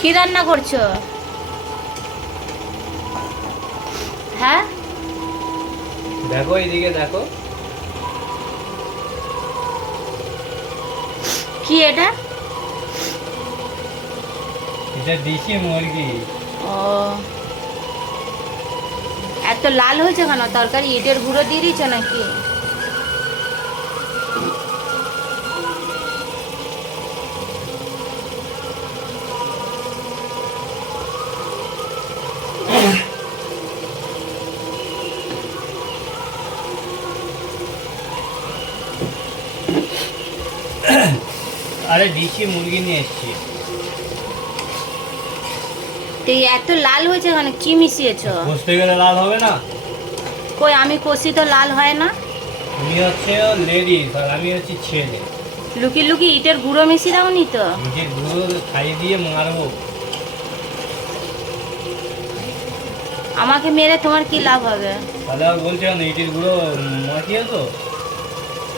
কি রান্না করছ? হ্যাঁ? দেখো এইদিকে দেখো। কি এটা? এটা দেশি মুরগি। ও। এত লাল হয়েছে কেন? তরকারি ইটের গুঁড়ো দিয়ে দিয়েছ নাকি? আরে দেশি মুরগি নিয়ে এসছি। তো এই এত লাল হয়েছে কেন কি মিশিয়েছো? বসতে গেলে লাল হবে না? কই আমি কষি তো লাল হয় না? তুমি হচ্ছে লেডিস আর আমি হচ্ছে ছেলে। লুকি লুকি ইটের গুঁড়ো মিশিয়ে দাও নি তো? নিজের গুঁড়ো খাইয়ে দিয়ে মারবো। আমাকে মেরে তোমার কি লাভ হবে? তাহলে আর বলছে না ইটের গুঁড়ো মাখিয়ে তো?